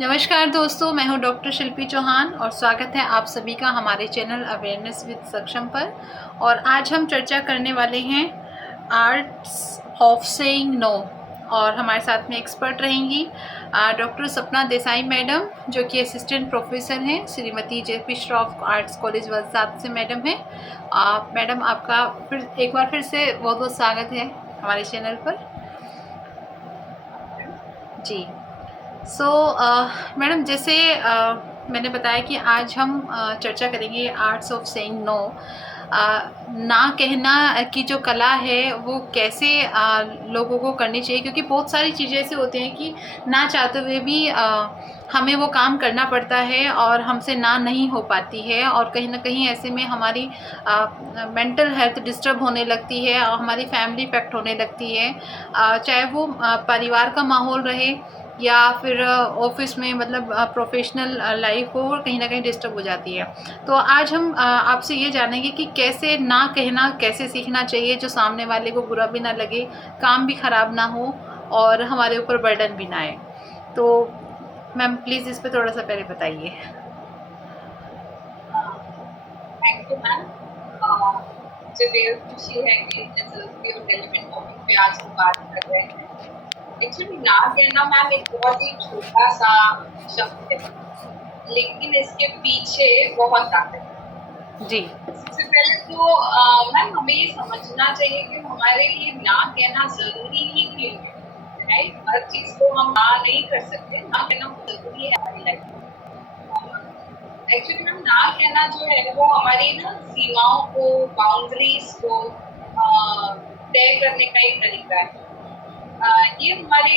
नमस्कार दोस्तों, मैं हूं डॉक्टर शिल्पी चौहान और स्वागत है आप सभी का हमारे चैनल अवेयरनेस विद सक्षम पर। और आज हम चर्चा करने वाले हैं आर्ट्स ऑफ सेइंग नो। और हमारे साथ में एक्सपर्ट रहेंगी डॉक्टर सपना देसाई मैडम, जो कि असिस्टेंट प्रोफेसर हैं Shrimati JP Shroff arts college Valsad से मैडम हैं। मैडम, आपका एक बार फिर से बहुत बहुत स्वागत है हमारे चैनल पर जी। मैडम, जैसे मैंने बताया कि आज हम चर्चा करेंगे आर्ट्स ऑफ सेइंग नो। ना कहना की जो कला है वो कैसे लोगों को करनी चाहिए, क्योंकि बहुत सारी चीज़ें ऐसे होते हैं कि ना चाहते हुए भी हमें वो काम करना पड़ता है और हमसे ना नहीं हो पाती है, और कहीं ना कहीं ऐसे में हमारी मेंटल हेल्थ डिस्टर्ब होने लगती है और हमारी फैमिली इफेक्ट होने लगती है। चाहे वो परिवार का माहौल रहे या फिर ऑफिस में, मतलब प्रोफेशनल लाइफ हो, कहीं ना कहीं डिस्टर्ब हो जाती है। तो आज हम आपसे ये जानेंगे कि कैसे ना कहना कैसे सीखना चाहिए, जो सामने वाले को बुरा भी ना लगे, काम भी ख़राब ना हो और हमारे ऊपर बर्डन भी ना आए। तो मैम प्लीज़ इस पे थोड़ा सा पहले बताइए। Thank you ma'am. मुझे बेहद खुशी है कि इतने जरूरी और रेलेवेंट टॉपिक पे आज हम बात कर रहे हैं। एक्चुअली ना कहना मैम एक बहुत ही छोटा सा शब्द है, लेकिन इसके पीछे बहुत ताकत है जी। सबसे पहले तो मैम हमें ये समझना चाहिए कि हमारे लिए ना कहना जरूरी ही क्यों है, राइट? हर चीज को हम ना नहीं कर सकते, ना कहना जरूरी है हमारी लाइफ में। एक्चुअली मैम ना कहना जो है वो हमारी ना सीमाओं को, बाउंड्रीज को तय करने का एक तरीका है। ये हमारे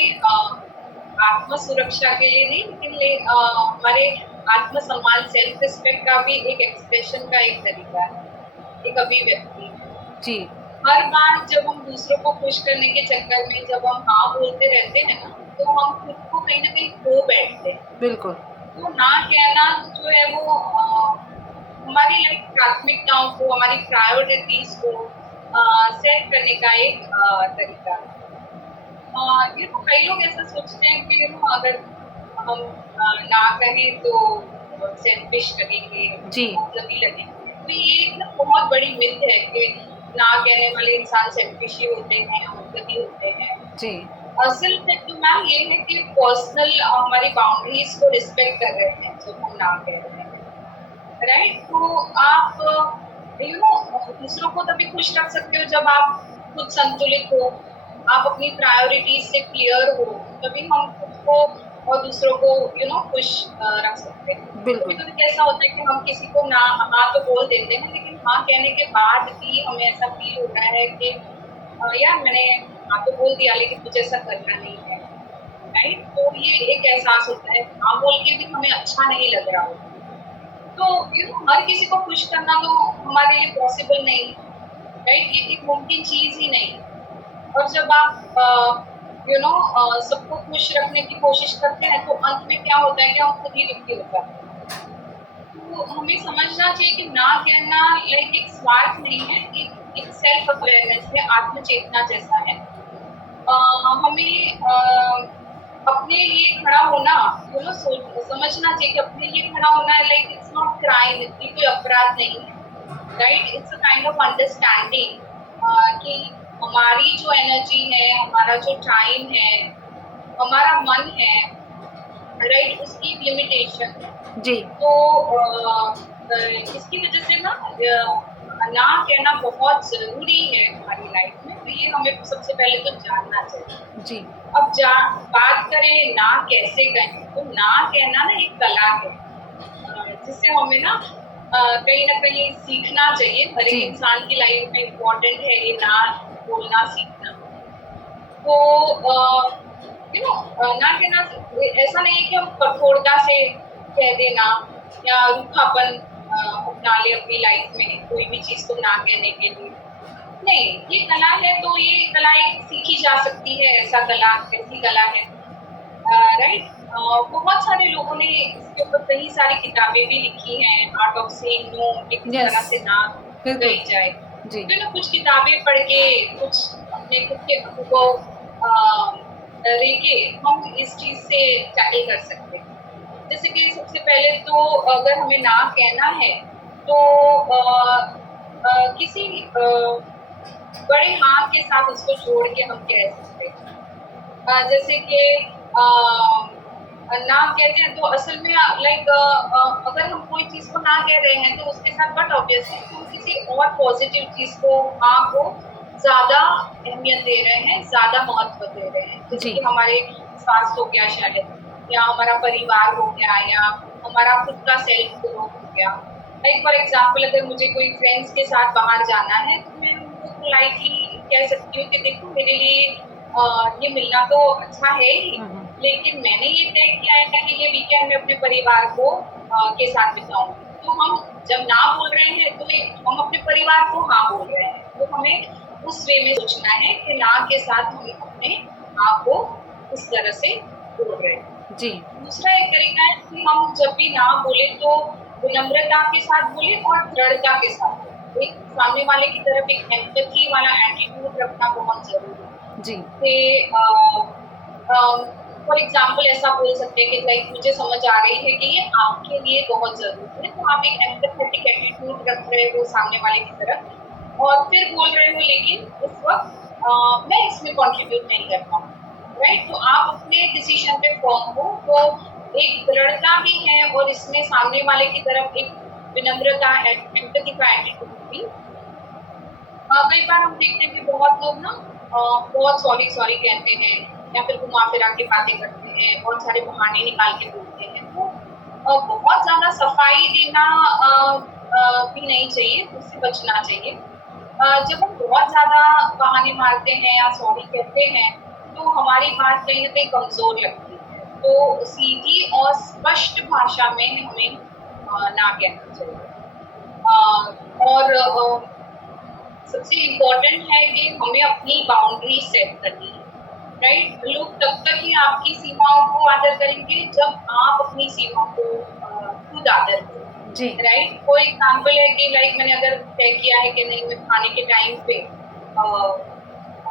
आत्म सुरक्षा के लिए नहीं, लेकिन हमारे आत्मसम्मान, सेल्फ रिस्पेक्ट का भी एक एक्सप्रेशन का एक तरीका है, एक अभिव्यक्ति है जी। हर बार जब हम दूसरों को खुश करने के चक्कर में जब हम हाँ बोलते रहते हैं ना, तो हम खुद को कहीं ना कहीं खो बैठते हैं। बिल्कुल। तो ना कहना जो है वो हमारी लाइक प्राथमिकताओं को, हमारी प्रायोरिटीज को सेट करने का एक तरीका है। ये तो कई लोग ऐसा सोचते हैं कि अगर हम ना कहें तो सेल्फिश लगेंगे, जी। मतलबी लगेंगे। तो ये ना बहुत बड़ी मिथ है कि ना कहने वाले इंसान सेल्फिश ही होते हैं, मतलबी होते हैं। जी। असल में तो मैम ये है कि पर्सनल हमारी बाउंड्रीज को रिस्पेक्ट कर रहे हैं जब हम ना कह रहे हैं, राइट? तो आप दूसरों को तभी खुश रख सकते हो जब आप खुद संतुलित हो, आप अपनी प्रायोरिटीज से क्लियर हो, तभी हम खुद को और दूसरों को खुश रख सकते हैं। बिल्कुल। कभी कभी ऐसा होता है कि हम किसी को ना हाँ तो बोल देते हैं, लेकिन हाँ कहने के बाद भी हमें ऐसा फील होता है कि यार मैंने हाँ तो बोल दिया लेकिन मुझे ऐसा करना नहीं है, राइट? तो ये एक एहसास होता है, हाँ बोल के भी हमें अच्छा नहीं लग रहा होता। तो हर किसी को खुश करना तो हमारे लिए पॉसिबल नहीं, राइट? ये एक मुमकिन चीज ही नहीं। और जब आप सबको खुश रखने की कोशिश करते हैं तो अंत में क्या होता है कि हम खुद ही दुखी हो जाते हैं। तो हमें समझना चाहिए कि ना कहना लाइक एक स्वार्थ नहीं है, एक सेल्फ अवेयरनेस है, आत्मचेतना जैसा है। हमें अपने लिए खड़ा होना, समझना चाहिए कि अपने लिए खड़ा होना है, लाइक इट्स नॉट क्राइम, ये कोई अपराध नहीं है, right? It's a kind of understanding कि हमारी जो एनर्जी है, हमारा जो टाइम है, हमारा मन है, राइट, उसकी लिमिटेशन है। जी। तो इसकी वजह से ना कहना बहुत जरूरी है हमारी लाइफ में। तो ये हमें सबसे पहले तो जानना चाहिए। जी। अब बात करें ना कैसे कहें, तो ना कहना ना एक कला है, जिससे हमें ना कहीं ना कहीं सीखना चाहिए। हर एक इंसान की लाइफ में इम्पोर्टेंट है ये ना बोलना सीखना। तो ना कहना ऐसा नहीं है कि हम कठोरता से कह देना या रूखापन अपना ले अपनी लाइफ में कोई भी चीज को ना कहने के लिए। नहीं, ये कला है, तो ये कला एक सीखी जा सकती है। ऐसी कला है, राइट? बहुत सारे लोगों ने इसके ऊपर कई सारी किताबें भी लिखी हैं, आर्ट ऑफ सेइंग नो, कि किस तरह से ना कही जाए। तो ना कुछ किताबें पढ़ के, कुछ अपने खुद के अनुभव लेके हम इस चीज से टैकल कर सकते हैं। जैसे कि सबसे पहले तो अगर हमें ना कहना है तो किसी बड़े हाँ के साथ उसको जोड़ के हम कह सकते हैं। जैसे कि ना कहते हैं तो असल में अगर हम कोई चीज़ को ना कह रहे हैं तो उसके साथ बट ऑब्वियसली हम किसी और पॉजिटिव चीज़ को हाँ को ज़्यादा अहमियत दे रहे हैं, ज़्यादा महत्व दे रहे हैं। जैसे जी। कि हमारे स्वास्थ्य हो गया शायद, या हमारा परिवार हो गया, या हमारा खुद का सेल्फ ग्रोथ हो गया। लाइक फॉर एग्ज़ाम्पल अगर मुझे कोई फ्रेंड्स के साथ बाहर जाना है तो मैं उनको पोलाइटली कह सकती हूँ कि देखो मेरे लिए ये मिलना तो अच्छा है ही, लेकिन मैंने ये तय किया है कि ये वीकेंड में अपने परिवार को के साथ बिताऊँगी। तो हम जब ना बोल रहे हैं तो हम अपने परिवार को हाँ बोल रहे हैं। तो हमें उस वे में सोचना है कि ना के साथ हम अपने हाँ को उस तरह से बोल रहे हैं। जी। दूसरा एक तरीका है कि हम जब भी ना बोले तो विनम्रता के साथ बोले और दृढ़ता के साथ बोले। एक सामने वाले की तरफ एक एम्पैथी वाला एटीट्यूड रखना बहुत ज़रूरी है। जी। कि फॉर एग्ज़ाम्पल ऐसा बोल सकते हैं कि लाइक मुझे समझ आ रही है कि ये आपके लिए बहुत ज़रूरी है, तो आप एक एम्पैथेटिक एटीट्यूड रख रहे हो सामने वाले की तरफ और फिर बोल रहे हो, लेकिन उस वक़्त मैं इसमें कंट्रीब्यूट नहीं कर पाऊँगी, राइट? तो आप अपने डिसीज़न पे फ़र्म हो, तो एक दृढ़ता भी है और इसमें सामने वाले की तरफ एक विनम्रता, एम्पैथी का एटीट्यूड भी। कई बार हम देखते हैं कि बहुत लोग ना बहुत सॉरी सॉरी कहते हैं या फिर घुमा-फिरा के बातें करते हैं, बहुत सारे बहाने निकाल के बोलते हैं। तो बहुत ज़्यादा सफाई देना भी नहीं चाहिए, उससे बचना चाहिए। जब हम बहुत ज़्यादा बहाने मारते हैं या सॉरी कहते हैं, तो हमारी बात कहीं न कहीं कमज़ोर लगती है। तो सीधी और स्पष्ट भाषा में हमें ना कहना चाहिए। और सबसे इम्पोर्टेंट है कि हमें अपनी बाउंड्री सेट करनी है, राइट? लोग तब तक ही आपकी सीमाओं को आदर करेंगे जब आप अपनी सीमाओं को खुद आदर करो, जी। राइट? फॉर एग्ज़ाम्पल है कि लाइक मैंने अगर तय किया है कि नहीं मैं खाने के टाइम पे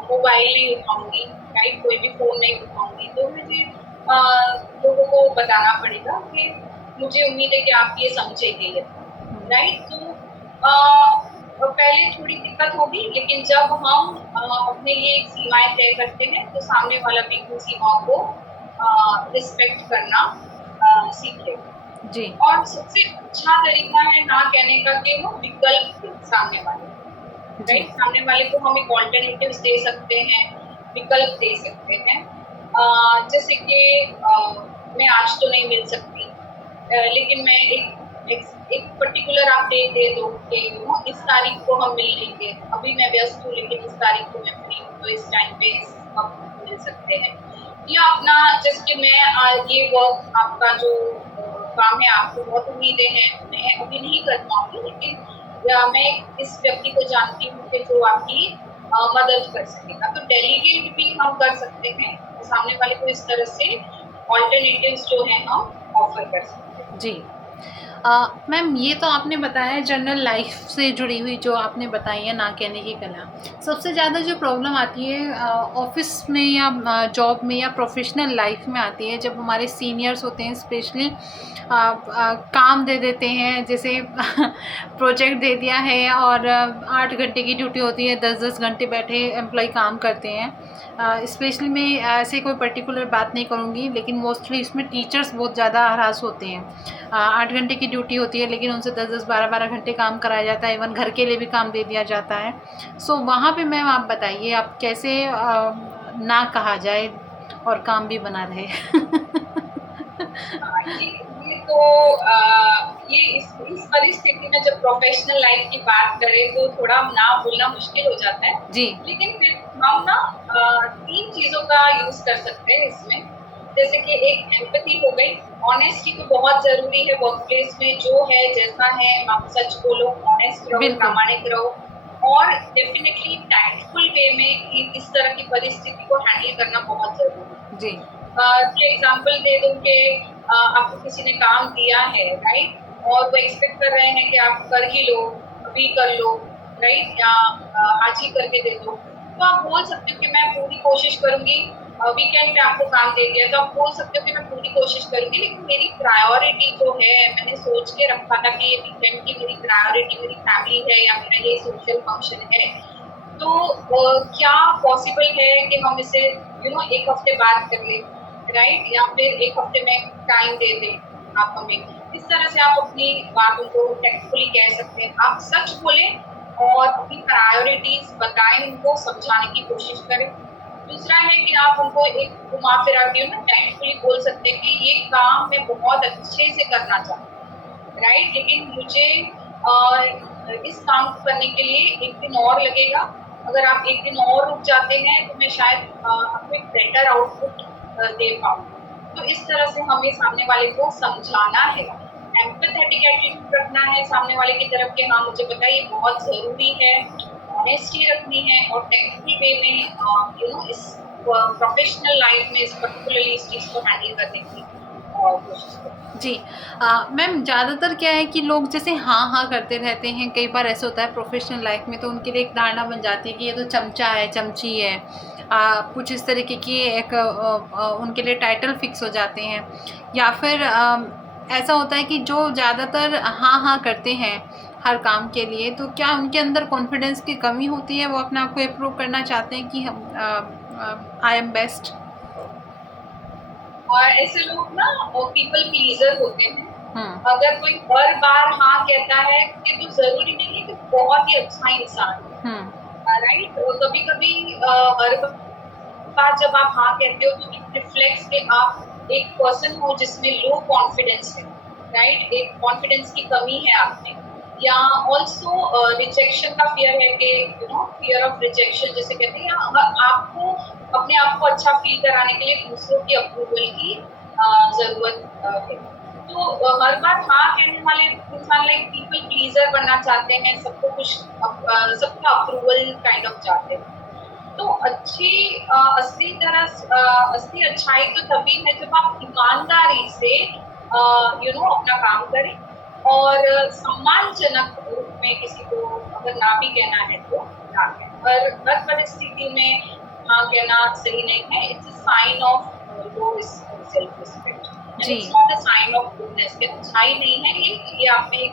मोबाइल नहीं उठाऊँगी, राइट? कोई भी फ़ोन नहीं उठाऊँगी, तो मुझे लोगों को बताना पड़ेगा कि मुझे उम्मीद है कि आप ये समझेंगे ये, राइट? तो पहले थोड़ी दिक्कत होगी, लेकिन जब हम अपने लिए एक सीमाएँ तय करते हैं, तो सामने वाला भी उन सीमाओं को रिस्पेक्ट करना सीखेगा। जी। और सबसे अच्छा तरीका है ना कहने का कि वो विकल्प दें सामने वाले को, जी। राइट? सामने वाले को हम एक ऑल्टरनेटिव्स दे सकते हैं, विकल्प दे सकते हैं। जैसे कि मैं आज तो नहीं मिल सकती, लेकिन मैं एक पर्टिकुलर आप डेट दे दो कि इस तारीख को हम मिल लेंगे। अभी मैं व्यस्त हूँ, लेकिन इस तारीख को मैं फ्री हूँ, तो इस टाइम पे इस वक़्त मिल सकते हैं। या अपना जैसे कि मैं ये वर्क आपका जो काम है, आपको बहुत उम्मीदें हैं, मैं अभी नहीं कर पाऊँगी, लेकिन मैं इस व्यक्ति को जानती हूँ कि जो आपकी मदद कर सकेगा। तो डेलीगेट भी हम कर सकते हैं, सामने वाले को इस तरह से ऑल्टरनेटिव्स जो हैं हम ऑफ़र कर सकते हैं। जी। मैम ये तो आपने बताया जनरल लाइफ से जुड़ी हुई जो आपने बताई है ना कहने की कला। सबसे ज़्यादा जो प्रॉब्लम आती है ऑफ़िस में या जॉब में या प्रोफ़ेशनल लाइफ में आती है जब हमारे सीनियर्स होते हैं स्पेशली काम दे देते हैं जैसे प्रोजेक्ट दे दिया है और 8 घंटे की ड्यूटी होती है 10-10 घंटे बैठे एम्प्लॉय काम करते हैं। स्पेशली मैं ऐसे कोई पर्टिकुलर बात नहीं करूँगी लेकिन मोस्टली इसमें टीचर्स बहुत ज़्यादा हरास होते हैं। 8 घंटे की ड्यूटी होती है लेकिन उनसे 10-10 12-12 घंटे काम कराया जाता है, इवन घर के लिए भी काम दे दिया जाता है। सो वहाँ पे मैम आप बताइए आप कैसे ना कहा जाए और काम भी बना रहे? हाँ, ये तो ये इस परिस्थिति में जब प्रोफ़ेशनल लाइफ़ की बात करें तो थोड़ा ना बोलना मुश्किल हो जाता है। जी। लेकिन फिर हम ना 3 चीज़ों का यूज़ कर सकते हैं इसमें। जैसे कि एक एम्पैथी हो गई, ऑनेस्टी तो बहुत ज़रूरी है वर्क प्लेस में जो है, जैसा है आप सच बोलो, ऑनेस्ट रहो, बिल्कुल। प्रामाणिक रहो और डेफ़िनिटली टैक्टफुल वे में इस तरह की परिस्थिति को हैंडल करना बहुत ज़रूरी है। जी। एग्ज़ाम्पल दे दूँ कि आपको किसी ने काम दिया है, राइट? और वो एक्सपेक्ट कर रहे हैं कि आप कर ही लो, अभी कर लो, राइट? या आज ही करके दे दो। तो आप बोल सकते हो कि मैं पूरी कोशिश करूँगी, वीकेंड पे आपको काम दे दिया तो आप बोल सकते हो कि मैं पूरी कोशिश करूँगी, लेकिन मेरी प्रायोरिटी जो है मैंने सोच के रखा था कि ये वीकेंड की मेरी प्रायोरिटी मेरी फैमिली है या मेरा ये सोशल फंक्शन है। तो क्या पॉसिबल है कि हम इसे 1 हफ्ते बाद कर लें, राइट? या फिर 1 हफ्ते में टाइम दे दें आप हमें। इस तरह से आप अपनी बातों को टैक्टफुली कह सकते हैं। आप सच बोलें और अपनी प्रायोरिटीज़ बताएँ, उनको समझाने की कोशिश करें। दूसरा है कि आप उनको एक घुमा-फिरा के ना टैक्टफुली बोल सकते हैं कि ये काम मैं बहुत अच्छे से करना चाहती हूँ, राइट? लेकिन मुझे इस काम को करने के लिए 1 दिन और लगेगा। अगर आप 1 दिन और रुक जाते हैं तो मैं शायद आपको एक बेटर आउटपुट दे पाऊँ। तो इस तरह से हमें सामने वाले को समझाना है। एम्पैथेटिक एटीट्यूड रखना है सामने वाले की तरफ कि हाँ, मुझे पता है ये बहुत ज़रूरी है। ऑनेस्टी रखनी है और टेक्निकल वे में इस प्रोफेशनल लाइफ में इस पर्टिकुलरली इस चीज़ को हैंडल करने की कोशिश करें। जी। मैम ज़्यादातर क्या है कि लोग जैसे हाँ, हाँ करते रहते हैं, कई बार ऐसा होता है प्रोफ़ेशनल लाइफ़ में तो उनके लिए एक धारणा बन जाती है कि ये तो चमचा है, चमची है। कुछ इस तरीके की एक उनके लिए टाइटल फ़िक्स हो जाते हैं या फिर ऐसा होता है कि जो ज़्यादातर हाँ, हाँ करते हैं हर काम के लिए, तो क्या उनके अंदर कॉन्फिडेंस की कमी होती है? वो अपने आप को इम्प्रूव करना चाहते हैं कि आई एम बेस्ट? और ऐसे लोग ना पीपल प्लीजर होते हैं। हुँ, अगर कोई हर बार हाँ कहता है कि तो ज़रूरी नहीं है कि बहुत ही अच्छा इंसान हो, हुँ, राइट? कभी-कभी हर बार जब आप हाँ कहते हो तो इट रिफ्लेक्ट्स कि आप एक पर्सन हो जिसमें लो कॉन्फिडेंस है, राइट? एक कॉन्फिडेंस की कमी है आप में। या ऑल्सो रिजेक्शन का फ़ियर है कि फ़ियर ऑफ रिजेक्शन जिसे कहते हैं, या आपको अपने आप को अच्छा फ़ील कराने के लिए दूसरों की अप्रूवल की ज़रूरत है। तो हर बार हाँ कहने वाले इंसान लाइक पीपल प्लीज़र बनना चाहते हैं, सबको खुश सबका अप्रूवल काइंड ऑफ चाहते हैं। तो असली अच्छाई तो तभी है जब आप ईमानदारी से अपना काम करें और सम्मानजनक रूप में किसी को अगर ना भी कहना है तो ना कहें। हर परिस्थिति में हाँ कहना सही नहीं है। It's a sign of low self respect and जी। It's not a sign of goodness कि अच्छाई नहीं है ये आप में एक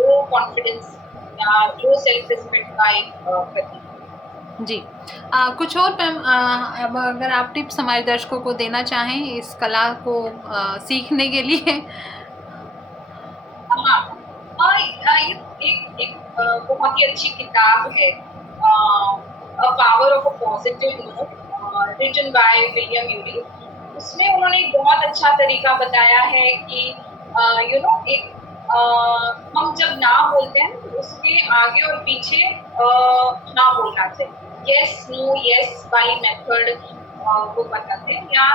लो कॉन्फिडेंस या लो सेल्फ रिस्पेक्ट का एक प्रतीक है। जी। कुछ और मैम अब अगर आप टिप्स हमारे दर्शकों को देना चाहें इस कला को सीखने के लिए? हाँ, ये एक एक बहुत ही अच्छी किताब है, a power of a positive note, written by William Ury. उसमें उन्होंने एक बहुत अच्छा तरीका बताया है कि एक हम जब ना बोलते हैं तो उसके आगे और पीछे ना बोलना चाहिए। येस, नो, येस वाली मेथड वो बताते हैं, या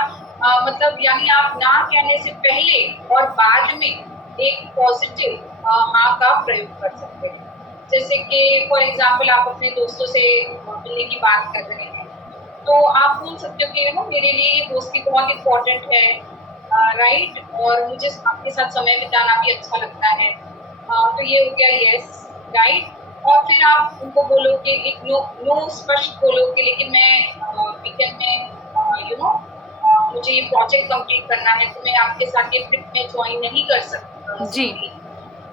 मतलब यानी आप ना कहने से पहले और बाद में एक पॉजिटिव हाँ का प्रयोग कर सकते हैं। जैसे कि फॉर एग्ज़ाम्पल आप अपने दोस्तों से मिलने की बात कर रहे हैं, तो आप बोल सकते हो कि मेरे लिए ये दोस्ती बहुत इम्पोर्टेंट है, राइट? और मुझे आपके साथ समय बिताना भी अच्छा लगता है। तो ये हो गया येस, राइट? और फिर आप उनको बोलो कि एक नो नो स्पष्ट बोलो कि लेकिन मैं वीकेंड में मुझे ये प्रोजेक्ट कंप्लीट करना है तो मैं आपके साथ ये ट्रिप में जॉइन नहीं कर जी। सकती,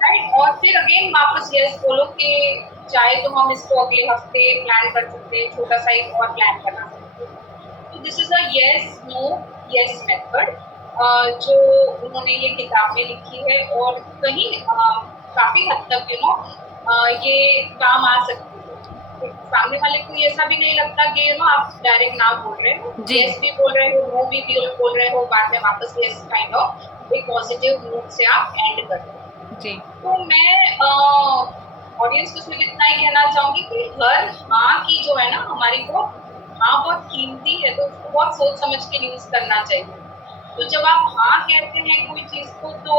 राइट? और फिर अगेन वापस यस बोलो कि चाहे तो हम इसको अगले हफ्ते प्लान कर सकते हैं, छोटा-सा एक और प्लान बना सकते हैं। तो this is a yes, no, yes method जो उन्होंने ये किताब में लिखी है और कहीं काफ़ी हद तक ये काम आ सकती है। सामने वाले को ये ऐसा भी नहीं लगता कि आप डायरेक्ट ना बोल रहे हो, जी। येस भी बोल रहे हो, नो भी बोल रहे हो, बाद में वापस येस काइंड ऑफ एक पॉजिटिव नोट से आप एंड कर रहे हो। जी। तो मैं ऑडियंस को सिर्फ इतना ही कहना चाहूँगी कि हर हाँ की जो है ना हमारी वो हाँ बहुत कीमती है, तो उसको बहुत सोच समझ के यूज़ करना चाहिए। तो जब आप हाँ कहते हैं कोई चीज़ को तो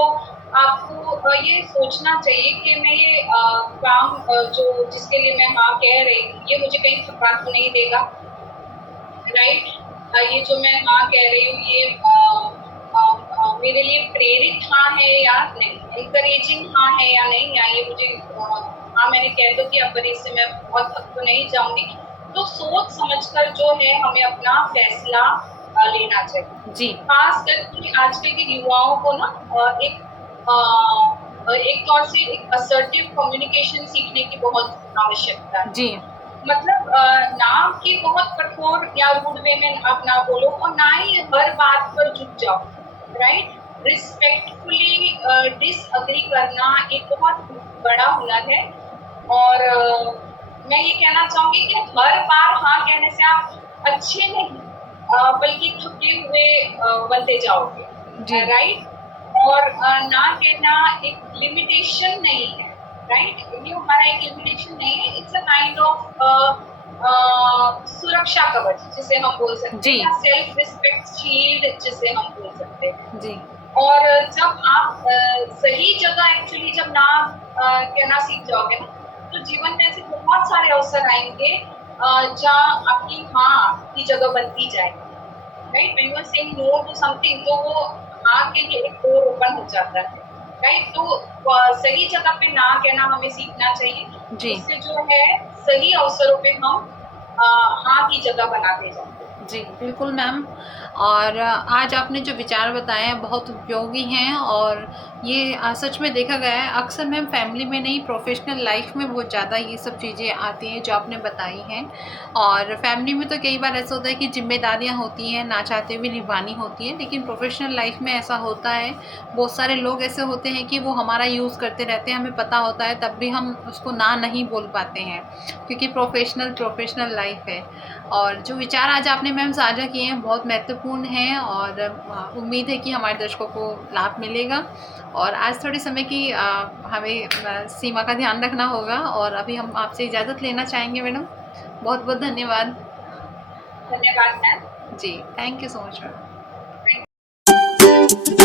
आपको ये सोचना चाहिए कि मैं ये काम जो जिसके लिए मैं हाँ कह रही हूँ, ये मुझे कहीं ठुकरा तो नहीं देगा, राइट? ये जो मैं हाँ कह रही हूँ ये मेरे लिए प्रेरित हाँ है या नहीं, एनकरेजिंग हाँ है या नहीं, या ये मुझे हाँ मैंने कह तो दिया पर इससे मैं बहुत थक तो नहीं जाऊँगी। तो सोच समझकर जो है हमें अपना फैसला लेना चाहिए। जी खास करके आजकल के युवाओं को ना एक तौर से एक असर्टिव कम्युनिकेशन सीखने की बहुत आवश्यकता है। जी मतलब ना कि बहुत कठोर या रूड वे में आप ना बोलो और ना ही हर बात पर झुक जाओ, राइट? रिस्पेक्टफुली डिसएग्री करना एक बहुत बड़ा हुनर है और मैं ये कहना चाहूँगी कि हर बार हाँ कहने से आप अच्छे नहीं बल्कि थके हुए बनते जाओगे, जी राइट? और ना कहना एक लिमिटेशन नहीं है, राइट? ये हमारा एक लिमिटेशन नहीं है, इट्स अ काइंड ऑफ सुरक्षा कवच जिसे हम बोल सकते जी हैं या सेल्फ रिस्पेक्ट शील्ड जिसे हम बोल सकते हैं। जी और जब आप सही जगह एक्चुअली जब ना कहना सीख जाओगे ना, तो जीवन में ऐसे बहुत सारे अवसर आएँगे जहाँ आपकी हाँ की जगह बनती जाएगी, right? When you are saying no to something तो वो हाँ के लिए एक डोर ओपन हो जाता है, राइट? तो सही जगह पे ना कहना हमें सीखना चाहिए, जी उससे जो है सही अवसरों पे हम हाँ की जगह बनाते जाएँगे। जी, बिल्कुल मैम। और आज आपने जो विचार बताए हैं बहुत उपयोगी हैं और ये सच में देखा गया है अक्सर मैम फैमिली में नहीं प्रोफेशनल लाइफ में बहुत ज़्यादा ये सब चीज़ें आती हैं जो आपने बताई हैं। और फैमिली में तो कई बार ऐसा होता है कि ज़िम्मेदारियाँ होती हैं ना चाहते हुए निभानी होती हैं, लेकिन प्रोफेशनल लाइफ में ऐसा होता है। बहुत सारे लोग ऐसे होते हैं कि वो हमारा यूज़ करते रहते हैं, हमें पता होता है तब भी हम उसको ना नहीं बोल पाते हैं क्योंकि प्रोफेशनल लाइफ है। और जो विचार आज आपने मैम साझा किए हैं बहुत महत्वपूर्ण हैं और उम्मीद है कि हमारे दर्शकों को लाभ मिलेगा। और आज थोड़े समय की हमें सीमा का ध्यान रखना होगा और अभी हम आपसे इजाज़त लेना चाहेंगे मैडम। बहुत बहुत धन्यवाद। धन्यवाद मैम। जी, thank you so much ma'am. Thank